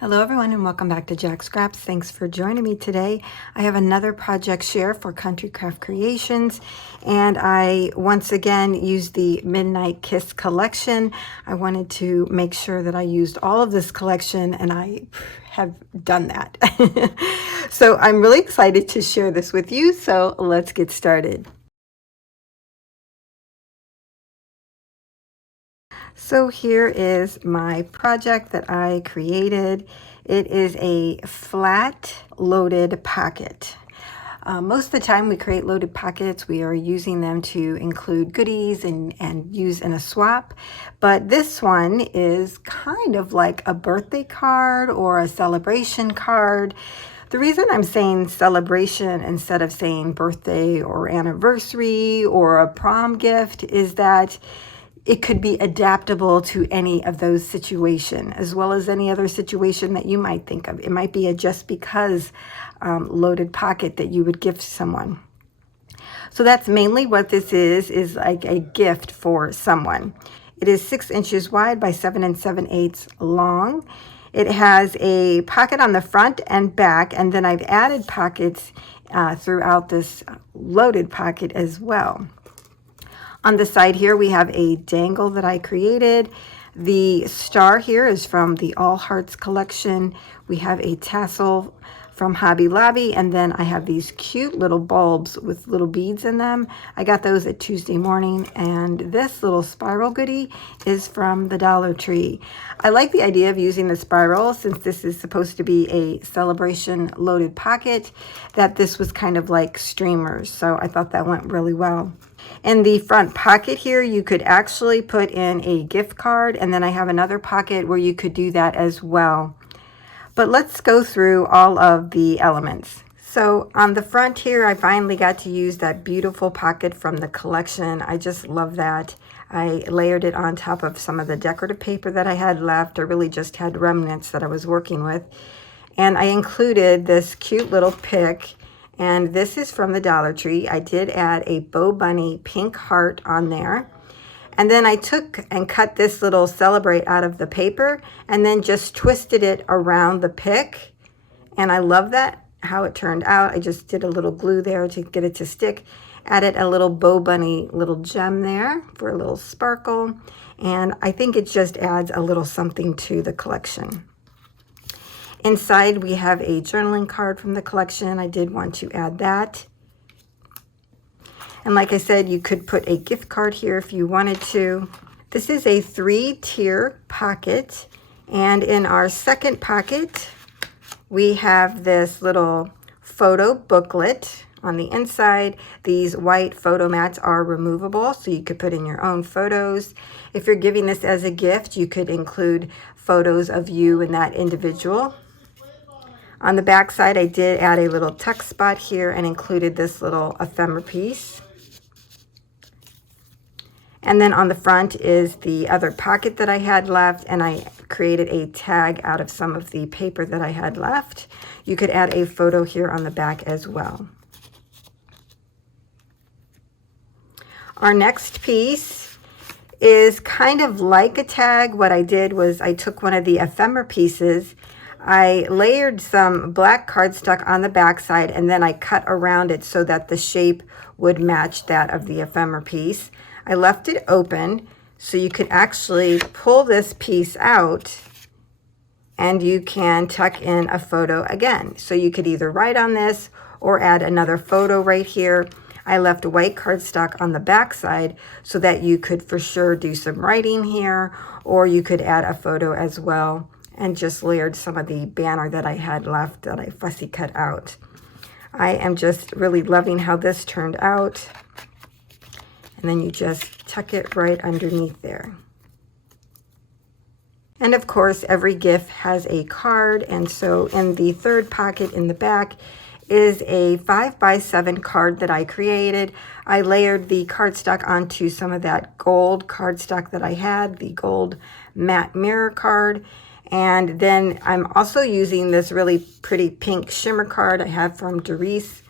Hello everyone and welcome back to Jacqs Scraps. Thanks for joining me today. I have another project share for Country Craft Creations, and I once again used the Midnight Kiss collection. I wanted to make sure that I used all of this collection, and I have done that. So I'm really excited to share this with you, so let's get started. So here is my project that I created. It is a flat loaded pocket. Most of the time we create loaded pockets, we are using them to include goodies and use in a swap. But this one is kind of like a birthday card or a celebration card. The reason I'm saying celebration instead of saying birthday or anniversary or a prom gift is that it could be adaptable to any of those situations, as well as any other situation that you might think of. It might be a just because loaded pocket that you would gift someone. So that's mainly what this is like a gift for someone. It is 6 inches wide by 7 7/8 long. It has a pocket on the front and back, and then I've added pockets throughout this loaded pocket as well. On the side here, we have a dangle that I created. The star here is from the All Hearts collection. We have a tassel from Hobby Lobby, and then I have these cute little bulbs with little beads in them. I got those at Tuesday Morning, and this little spiral goodie is from the Dollar Tree. I like the idea of using the spiral since this is supposed to be a celebration loaded pocket, that this was kind of like streamers, so I thought that went really well. In the front pocket here, you could actually put in a gift card, and then I have another pocket where you could do that as well. But let's go through all of the elements. So on the front here, I finally got to use that beautiful pocket from the collection. I just love that. I layered it on top of some of the decorative paper that I had left. I really just had remnants that I was working with. And I included this cute little pick. And this is from the Dollar Tree. I did add a Bow Bunny pink heart on there. And then I took and cut this little celebrate out of the paper and then just twisted it around the pick. And I love that, how it turned out. I just did a little glue there to get it to stick. Added a little Bow Bunny little gem there for a little sparkle. And I think it just adds a little something to the collection. Inside, we have a journaling card from the collection. I did want to add that. And like I said, you could put a gift card here if you wanted to. This is a 3-tier pocket. And in our second pocket, we have this little photo booklet. On the inside, these white photo mats are removable, so you could put in your own photos. If you're giving this as a gift, you could include photos of you and that individual. On the back side, I did add a little tuck spot here and included this little ephemera piece. And then on the front is the other pocket that I had left, and I created a tag out of some of the paper that I had left. You could add a photo here on the back as well. Our next piece is kind of like a tag. What I did was I took one of the ephemera pieces, I layered some black cardstock on the back side, and then I cut around it so that the shape would match that of the ephemera piece. I left it open so you could actually pull this piece out and you can tuck in a photo again. So you could either write on this or add another photo right here. I left white cardstock on the back side so that you could for sure do some writing here, or you could add a photo as well, and just layered some of the banner that I had left that I fussy cut out. I am just really loving how this turned out. And then you just tuck it right underneath there. And of course, every gift has a card. And so in the third pocket in the back is a 5x7 card that I created. I layered the cardstock onto some of that gold cardstock that I had, the gold matte mirror card. And then I'm also using this really pretty pink shimmer card I have from Doris.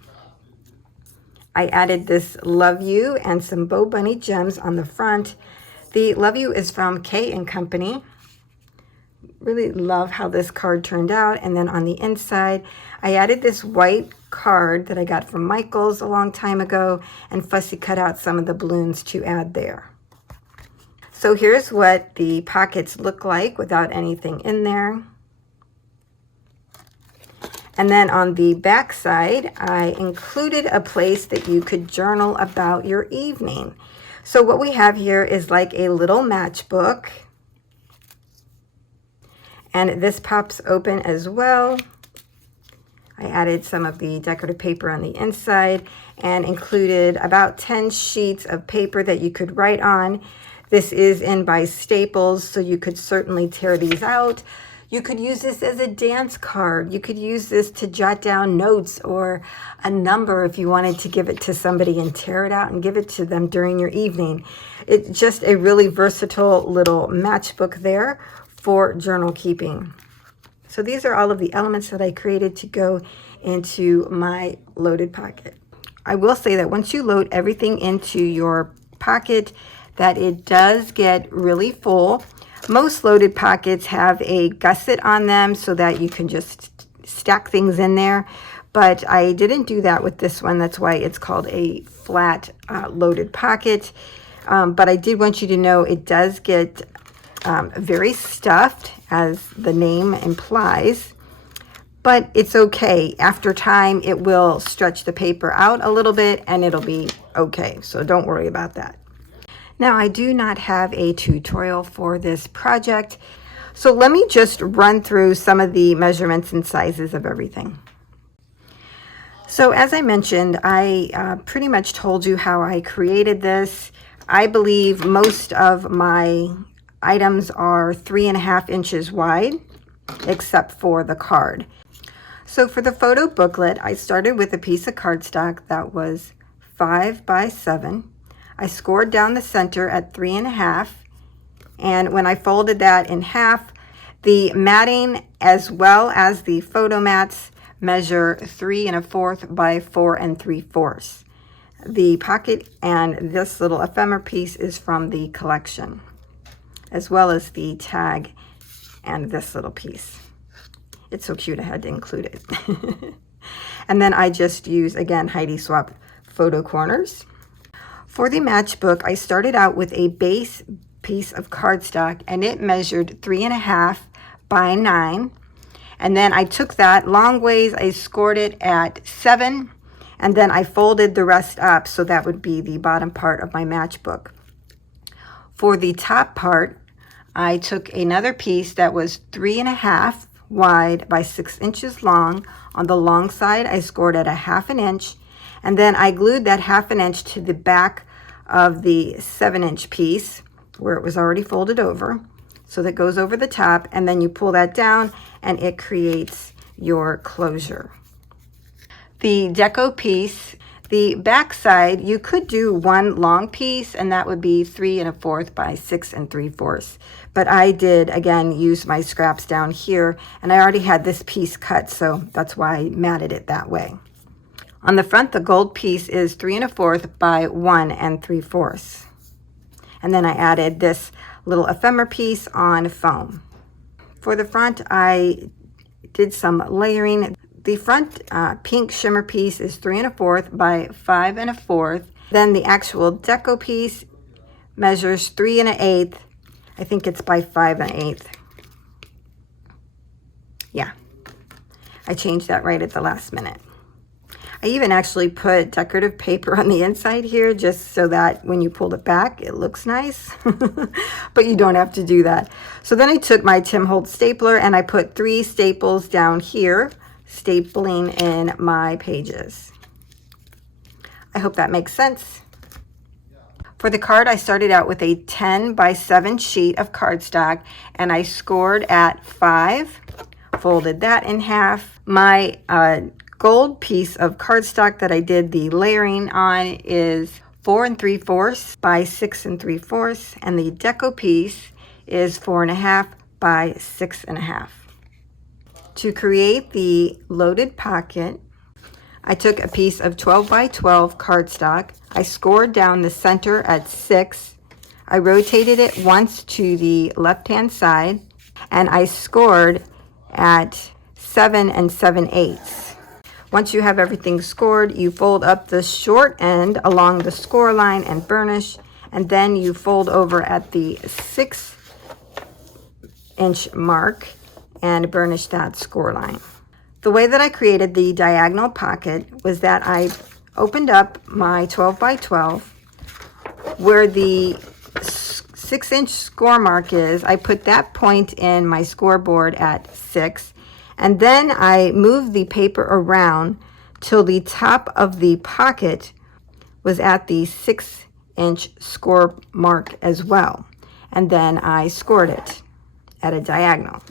I added this Love You and some Bow Bunny gems on the front. The Love You is from K & Company. Really love how this card turned out. And then on the inside, I added this white card that I got from Michael's a long time ago and fussy cut out some of the balloons to add there. So here's what the pockets look like without anything in there. And then on the back side, I included a place that you could journal about your evening. So what we have here is like a little matchbook. And this pops open as well. I added some of the decorative paper on the inside and included about 10 sheets of paper that you could write on. This is in by Staples, so you could certainly tear these out. You could use this as a dance card. You could use this to jot down notes or a number if you wanted to give it to somebody and tear it out and give it to them during your evening. It's just a really versatile little matchbook there for journal keeping. So these are all of the elements that I created to go into my loaded pocket. I will say that once you load everything into your pocket, that it does get really full. Most loaded pockets have a gusset on them so that you can just stack things in there, but I didn't do that with this one. That's why it's called a flat loaded pocket. But I did want you to know it does get very stuffed, as the name implies, but it's okay. After time, it will stretch the paper out a little bit and it'll be okay. So don't worry about that. Now, I do not have a tutorial for this project, so let me just run through some of the measurements and sizes of everything. So as I mentioned, I pretty much told you how I created this. I believe most of my items are 3.5 inches wide, except for the card. So for the photo booklet, I started with a piece of cardstock that was 5 by 7. I scored down the center at 3.5, and when I folded that in half, the matting as well as the photo mats measure 3.25 by 4 3/4. The pocket and this little ephemera piece is from the collection, as well as the tag and this little piece. It's so cute, I had to include it. And then I just use, again, Heidi Swapp photo corners. For the matchbook, I started out with a base piece of cardstock and it measured 3.5 by 9. And then I took that long ways, I scored it at 7, and then I folded the rest up, so that would be the bottom part of my matchbook. For the top part, I took another piece that was 3.5 wide by 6 inches long. On the long side, I scored at 1/2 inch, and then I glued that 1/2 inch to the back of the 7-inch piece where it was already folded over. So that goes over the top, and then you pull that down and it creates your closure. The deco piece, the back side, you could do one long piece and that would be 3.25 by 6 3/4. But I did, again, use my scraps down here, and I already had this piece cut, so that's why I matted it that way. On the front, the gold piece is 3.25 by 1 3/4. And then I added this little ephemera piece on foam. For the front, I did some layering. The front pink shimmer piece is 3.25 by 5 1/4. Then the actual deco piece measures 3 1/8. I think it's by 5 1/8. Yeah, I changed that right at the last minute. I even actually put decorative paper on the inside here just so that when you pull it back, it looks nice, but you don't have to do that. So then I took my Tim Holtz stapler and I put 3 staples down here, stapling in my pages. I hope that makes sense. For the card, I started out with a 10 by 7 sheet of cardstock and I scored at 5, folded that in half. My gold piece of cardstock that I did the layering on is 4 3/4 by 6 3/4, and the deco piece is 4.5 by 6.5. To create the loaded pocket, I took a piece of 12 by 12 cardstock. I scored down the center at 6. I rotated it once to the left-hand side, and I scored at 7 7/8. Once you have everything scored, you fold up the short end along the score line and burnish, and then you fold over at the 6-inch mark and burnish that score line. The way that I created the diagonal pocket was that I opened up my 12 by 12 where the 6-inch score mark is. I put that point in my scoreboard at 6, and then I moved the paper around till the top of the pocket was at the 6-inch score mark as well. And then I scored it at a diagonal.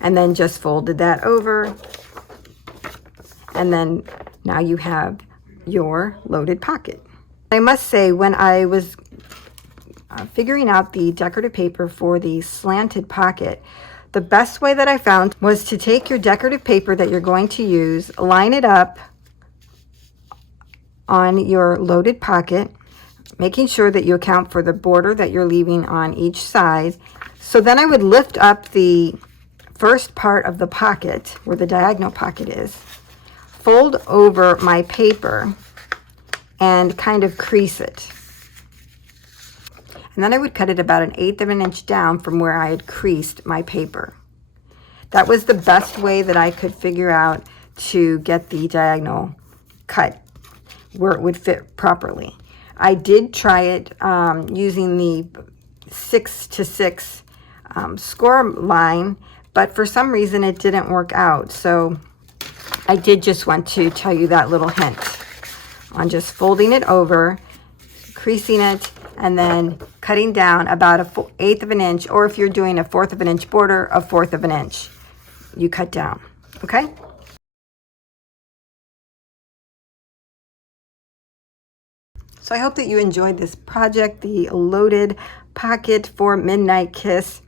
And then just folded that over. And then now you have your loaded pocket. I must say, when I was figuring out the decorative paper for the slanted pocket, the best way that I found was to take your decorative paper that you're going to use, line it up on your loaded pocket, making sure that you account for the border that you're leaving on each side. So then I would lift up the first part of the pocket, where the diagonal pocket is, fold over my paper, and kind of crease it. And then I would cut it about 1/8 of an inch down from where I had creased my paper. That was the best way that I could figure out to get the diagonal cut where it would fit properly. I did try it using the 6 to 6 score line, but for some reason it didn't work out. So I did just want to tell you that little hint on just folding it over, creasing it, and then cutting down about 1/8 of an inch, or if you're doing a 1/4 of an inch border, 1/4 of an inch you cut down. Okay? So I hope that you enjoyed this project, the loaded pocket for Midnight Kiss.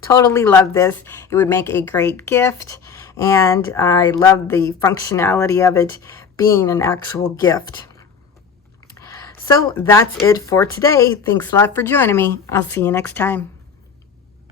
Totally love this. It would make a great gift, and I love the functionality of it being an actual gift. So that's it for today. Thanks a lot for joining me. I'll see you next time.